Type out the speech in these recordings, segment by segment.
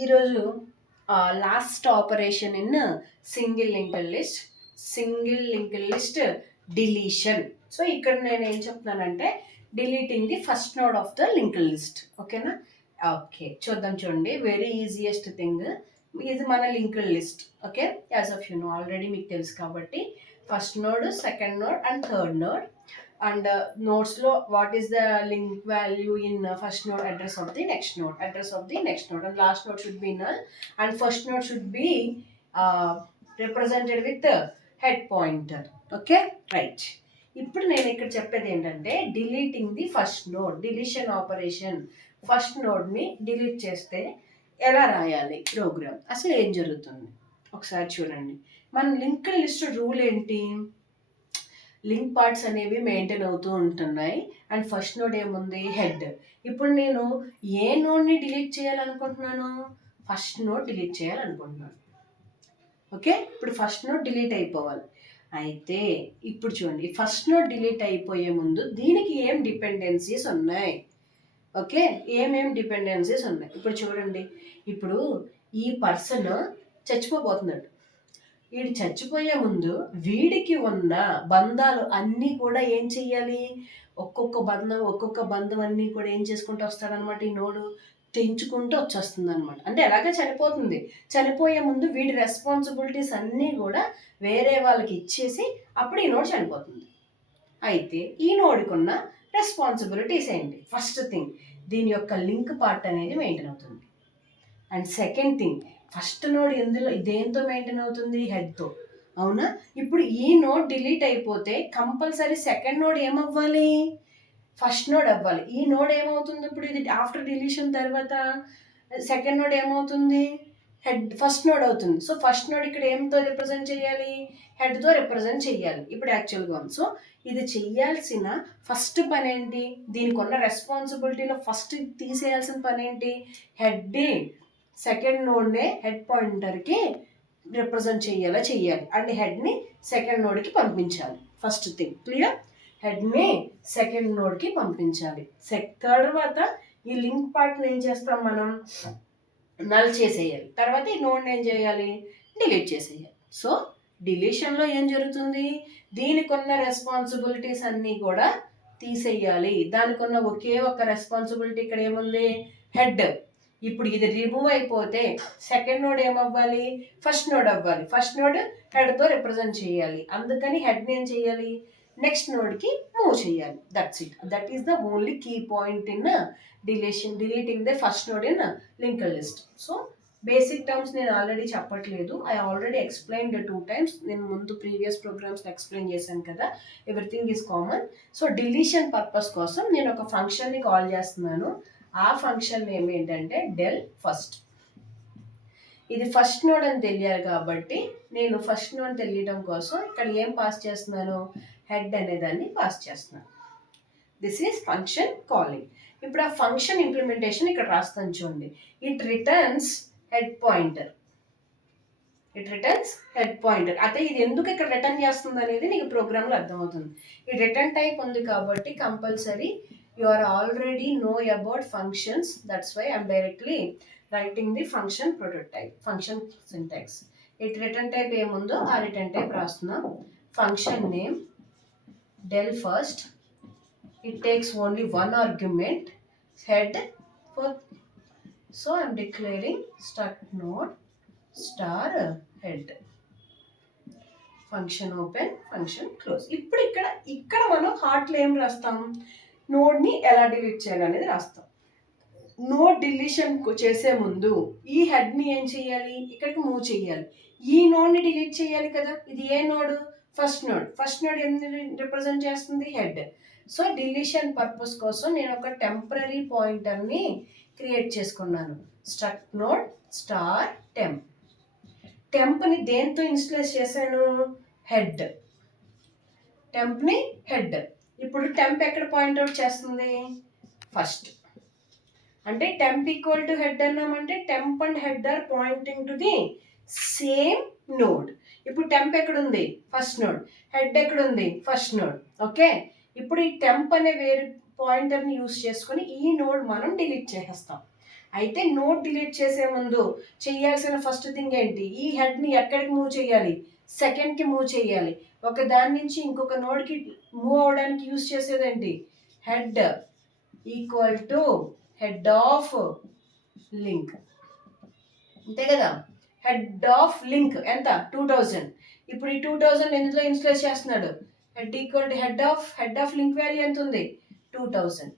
ఈరోజు last operation in single linked list deletion. So ఇక్కడ నేను ఏం చెప్తున్నానంటే deleting the first node of the linked list. ఓకేనా? ఓకే, చూద్దాం. చూడండి, వెరీ ఈజియెస్ట్ థింగ్ ఇది మన linked list. Okay, as of you know already మీకు తెలుసు కాబట్టి first node, second node and third node. And nodes lo what is the link value in first node, address of the next node, and last node should be null, and first node should be represented with the head pointer. Okay, right. ఇప్పుడు నేను ఇక్కడ చెప్పేది ఏంటంటే deleting the first node, deletion operation. First నోడ్ని delete చేస్తే ఎలా రాయాలి programme, అసలు ఏం జరుగుతుంది ఒకసారి చూడండి. మన లింక్డ్ లిస్ట్ రూల్ ఏంటి? లింక్ పార్ట్స్ అనేవి మెయింటైన్ అవుతూ ఉంటున్నాయి, అండ్ ఫస్ట్ నోడ్ ఏముంది? హెడ్. ఇప్పుడు నేను ఏ నోడ్ని డిలీట్ చేయాలనుకుంటున్నాను? ఫస్ట్ నోడ్ డిలీట్ చేయాలనుకుంటున్నాను. ఓకే, ఇప్పుడు ఫస్ట్ నోడ్ డిలీట్ అయిపోవాలి. అయితే ఇప్పుడు చూడండి, ఫస్ట్ నోడ్ డిలీట్ అయిపోయే ముందు దీనికి ఏం డిపెండెన్సీస్ ఉన్నాయి? ఓకే, ఏమేం డిపెండెన్సీస్ ఉన్నాయి ఇప్పుడు చూడండి. ఇప్పుడు ఈ పర్సన్ చచ్చిపోబోతున్నాడు. వీడు చచ్చిపోయే ముందు వీడికి ఉన్న బంధాలు అన్నీ కూడా ఏం చెయ్యాలి? ఒక్కొక్క బంధం అన్నీ కూడా ఏం చేసుకుంటూ వస్తాడనమాట. ఈ నోడు తెంచుకుంటూ వచ్చేస్తుంది అనమాట. అంటే ఎలాగ చనిపోతుంది, చనిపోయే ముందు వీడి రెస్పాన్సిబిలిటీస్ అన్నీ కూడా వేరే వాళ్ళకి ఇచ్చేసి అప్పుడు ఈ నోడు చనిపోతుంది. అయితే ఈ నోడికి ఉన్న రెస్పాన్సిబిలిటీస్ ఏంటి? ఫస్ట్ థింగ్, దీని యొక్క లింక్ పార్ట్ అనేది మెయింటైన్ అవుతుంది. And second thing, first node దేంతో మెయింటైన్ అవుతుంది? హెడ్తో. అవునా? ఇప్పుడు ఈ నోడ్ డిలీట్ అయిపోతే కంపల్సరీ సెకండ్ నోడ్ ఏమవ్వాలి? ఫస్ట్ నోడ్ అవ్వాలి. ఈ నోడ్ ఏమవుతుంది ఇప్పుడు? ఇది ఆఫ్టర్ డిలీషన్ తర్వాత సెకండ్ నోడ్ ఏమవుతుంది? ఫస్ట్ నోడ్ అవుతుంది. సో ఫస్ట్ నోడ్ ఇక్కడ ఏమితో రిప్రజెంట్ చేయాలి? హెడ్తో రిప్రజెంట్ చేయాలి ఇప్పుడు యాక్చువల్గా. సో ఇది చెయ్యాల్సిన ఫస్ట్ పని ఏంటి? దీనికి ఉన్న రెస్పాన్సిబిలిటీలో ఫస్ట్ తీసేయాల్సిన పని ఏంటి? హెడ్. సెకండ్ నోడ్నే హెడ్ పాయింటర్కి రిప్రజెంట్ చెయ్యాలి, అండ్ హెడ్ని సెకండ్ నోడ్కి పంపించాలి. First thing clear? హెడ్ని సెకండ్ నోడ్కి పంపించాలి. తర్వాత ఈ లింక్ పార్ట్ని ఏం చేస్తాం మనం? నల్ చేసేయాలి. తర్వాత ఈ నోడ్ని ఏం చేయాలి? డిలీట్ చేసేయాలి. సో డిలీషన్లో ఏం జరుగుతుంది? దీనికి ఉన్న రెస్పాన్సిబిలిటీస్ అన్నీ కూడా తీసేయాలి. దానికి ఉన్న ఒకే ఒక రెస్పాన్సిబిలిటీ ఇక్కడ ఏముంది? హెడ్. ఇప్పుడు ఇది రిమూవ్ అయిపోతే సెకండ్ నోడ్ ఏమవ్వాలి? ఫస్ట్ నోడ్ అవ్వాలి. ఫస్ట్ నోడ్ హెడ్తో రిప్రజెంట్ చేయాలి. అందుకని హెడ్ని ఏం చేయాలి? నెక్స్ట్ నోడ్కి మూవ్ చేయాలి. That's it. That is the only key point in deleting the first node in linked list. So basic terms నేను ఆల్రెడీ చెప్పట్లేదు. I already explained 2 times. నేను ముందు ప్రీవియస్ ప్రోగ్రామ్స్లో ఎక్స్ప్లెయిన్ చేశాను కదా. Everything is common. So deletion purpose కోసం నేను ఒక ఫంక్షన్ని కాల్ చేస్తున్నాను. ఆ ఫంక్షన్ నేమ్ ఏంటంటే డెల్ ఫస్ట్. ఇది ఫస్ట్ నోడ్ అని తెలియాలి కాబట్టి నేను ఫస్ట్ నోడ్ తెలియడం కోసం ఇక్కడ ఏం పాస్ చేస్తున్నాను? హెడ్ అనేదాన్ని పాస్ చేస్తున్నాను. This is function calling. ఇప్పుడు ఆ ఫంక్షన్ ఇంప్లిమెంటేషన్ ఇక్కడ రాస్తాను చూడండి. It returns head pointer. అయితే ఇది ఎందుకు ఇక్కడ రిటర్న్ చేస్తుంది అనేది నీకు ప్రోగ్రామ్లో అర్థమవుతుంది. ఈ రిటర్న్ టైప్ ఉంది కాబట్టి compulsory you are already know about functions. That's why I'm directly writing the function prototype, function syntax. It return type ఏముందో ఆ return type రాస్తున్నా. Function name del first. It takes only one argument, head. So I'm declaring start node star head. Function open, function close. ఇప్పుడు ఇక్కడ మనం హార్ట్లో ఏం రాస్తాం? నోడ్ని ఎలా డిలీట్ చేయాలనేది రాస్తాం. నోడ్ డిలీషన్ చేసే ముందు ఈ హెడ్ని ఏం చేయాలి? ఇక్కడికి మూవ్ చేయాలి. ఈ నోడ్ని డిలీట్ చేయాలి కదా. ఇది ఏ నోడ్? First node. ఫస్ట్ నోడ్ ఏం రిప్రజెంట్ చేస్తుంది? హెడ్. సో డిలీషన్ పర్పస్ కోసం నేను ఒక టెంపరరీ పాయింటర్ని క్రియేట్ చేసుకున్నాను. Struct node star temp. టెంప్ని దేంతో ఇన్స్టలేట్ చేశాను? హెడ్. టెంప్ని హెడ్. ఇప్పుడు టెంప్ ఎక్కడ పాయింట్అవుట్ చేస్తుంది? ఫస్ట్. అంటే టెంప్ ఈక్వల్ టు హెడ్ అన్నామంటే temp and head are pointing to the same node. ఇప్పుడు టెంప్ ఎక్కడుంది? First node. హెడ్ ఎక్కడుంది? First node. ఓకే, ఇప్పుడు ఈ టెంప్ అనే వేరే పాయింటర్ని యూస్ చేసుకొని ఈ నోడ్ మనం డిలీట్ చేసేస్తాం. అయితే నోడ్ డిలీట్ చేసే ముందు చేయాల్సిన ఫస్ట్ థింగ్ ఏంటి, ఈ హెడ్ని ఎక్కడికి మూవ్ చేయాలి, సెకండ్కి మూవ్ చేయాలి. ఒక దాని నుంచి ఇంకొక నోడ్కి మూవ్ అవడానికి యూజ్ చేసేది ఏంటి, head equal to head of link, అంతే కదా. హెడ్ ఆఫ్ లింక్ ఎంత 2000. ఇప్పుడు ఈ 2000 ఎందులో ఇన్స్టేట్ చేస్తున్నాడు, head equal to head of link value ఎంత ఉంది 2000.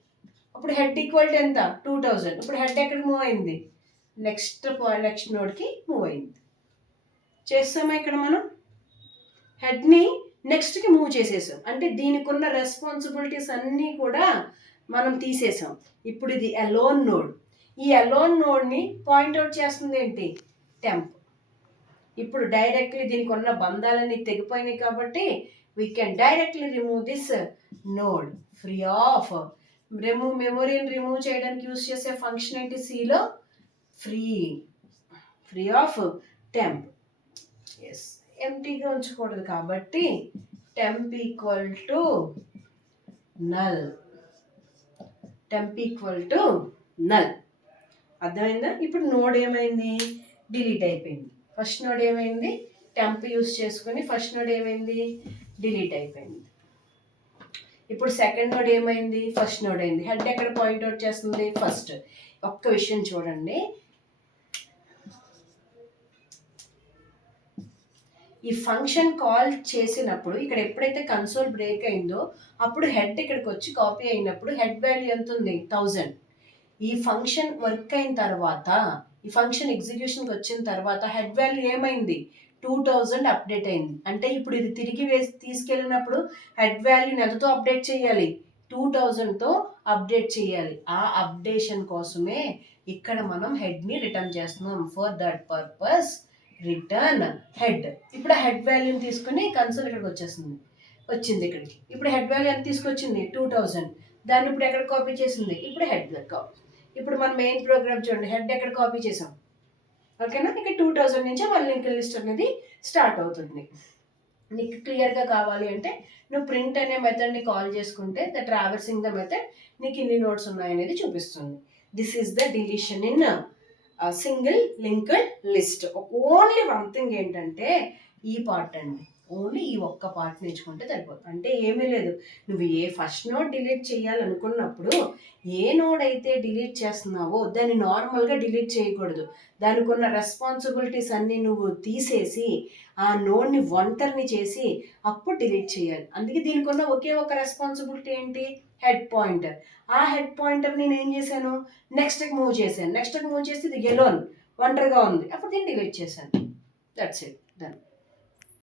అప్పుడు హెడ్ ఈక్వల్ టు ఎంత 2000. ఇప్పుడు హెడ్ ఎక్కడికి మూవ్ అయింది, నెక్స్ట్ నోడ్కి మూవ్ అయింది. చేస్తామా ఇక్కడ మనం హెడ్ని నెక్స్ట్కి మూవ్ చేసేసాం, అంటే దీనికి ఉన్న రెస్పాన్సిబిలిటీస్ అన్నీ కూడా మనం తీసేసాం. ఇప్పుడు ఇది అలోన్ నోడ్, ఈ అలోన్ నోడ్ని పాయింట్అవుట్ చేస్తుంది ఏంటి, టెంప్. ఇప్పుడు డైరెక్ట్లీ దీనికి ఉన్న బంధాలన్నీ తెగిపోయినాయి కాబట్టి we can directly remove this node free of. మెమొరీని రిమూవ్ చేయడానికి యూజ్ చేసే ఫంక్షన్ ఏంటి, సిలో ఫ్రీ ఆఫ్ టెంప్. ఎస్, ఎంటీగా ఉంచకూడదు కాబట్టి టెంప్ ఈక్వల్ టు నల్, అర్థమైందా. ఇప్పుడు నోడ్ ఏమైంది, డిలీట్ అయిపోయింది. ఫస్ట్ నోడ్ ఏమైంది, టెంప్ యూస్ చేసుకుని ఫస్ట్ నోడ్ ఏమైంది, డిలీట్ అయిపోయింది. ఇప్పుడు సెకండ్ నోడ్ ఏమైంది, ఫస్ట్ నోడ్ అయింది. హెడ్ ఎక్కడ పాయింట్అవుట్ చేస్తుంది, ఫస్ట్. ఒక్క విషయం చూడండి, ఈ ఫంక్షన్ కాల్ చేసినప్పుడు ఇక్కడ ఎప్పుడైతే కన్సోల్ బ్రేక్ అయిందో అప్పుడు హెడ్ ఇక్కడికి వచ్చి కాపీ అయినప్పుడు హెడ్ వాల్యూ ఎంత ఉంది 1000. ఈ ఫంక్షన్ వర్క్ అయిన తర్వాత, ఈ ఫంక్షన్ ఎగ్జిక్యూషన్కి వచ్చిన తర్వాత హెడ్ వాల్యూ ఏమైంది 2000 అప్డేట్ అయింది. అంటే ఇప్పుడు ఇది తిరిగి తీసుకెళ్ళినప్పుడు హెడ్ వాల్యూని ఎంతతో అప్డేట్ చేయాలి, 2000తో అప్డేట్ చేయాలి. ఆ అప్డేషన్ కోసమే ఇక్కడ మనం హెడ్ని రిటర్న్ చేస్తున్నాం. For that purpose return head. ఇప్పుడు ఆ హెడ్ వాల్యూని తీసుకుని కన్సోల్ ఇక్కడికి వచ్చింది ఇక్కడికి. ఇప్పుడు హెడ్ వాల్యూ ఎంత తీసుకొచ్చింది 2000. దాన్ని ఇప్పుడు ఎక్కడ కాపీ చేసింది, ఇప్పుడు హెడ్ కాపీ. ఇప్పుడు మన మెయిన్ ప్రోగ్రామ్ చూడండి, హెడ్ ఎక్కడ కాపీ చేసాం, ఓకేనా. ఇక్కడ 2000 నుంచి మన లింక్ లిస్ట్ అనేది స్టార్ట్ అవుతుంది. నీకు క్లియర్గా కావాలి అంటే నువ్వు ప్రింట్ అనే మెథడ్ని కాల్ చేసుకుంటే ద ట్రావర్సింగ్ ద మెథడ్ నీకు ఇన్ని నోట్స్ ఉన్నాయనేది చూపిస్తుంది. This is the deletion in single linked list. Only one thing ఏంటంటే ఈ పార్ట్ అండి, ఓన్లీ ఈ ఒక్క పార్ట్ నేర్చుకుంటే సరిపోతుంది. అంటే ఏమీ లేదు, నువ్వు ఏ ఫస్ట్ నోడ్ డిలీట్ చేయాలనుకున్నప్పుడు ఏ నోడ్ అయితే డిలీట్ చేస్తున్నావో దాన్ని నార్మల్గా డిలీట్ చేయకూడదు. దానికి ఉన్న రెస్పాన్సిబిలిటీస్ అన్నీ నువ్వు తీసేసి ఆ నోడ్ని ఒంటరిని చేసి అప్పుడు డిలీట్ చేయాలి. అందుకే దీనికి ఉన్న ఒకే ఒక రెస్పాన్సిబిలిటీ ఏంటి, హెడ్ పాయింటర్. ఆ హెడ్ పాయింటర్ నేను ఏం చేశాను, నెక్స్ట్కి మూవ్ చేశాను. నెక్స్ట్కి మూవ్ చేసి ఇది ఎలోన్ ఒంటరిగా ఉంది, అప్పుడు దీన్ని డిలీట్ చేశాను. That's it, done.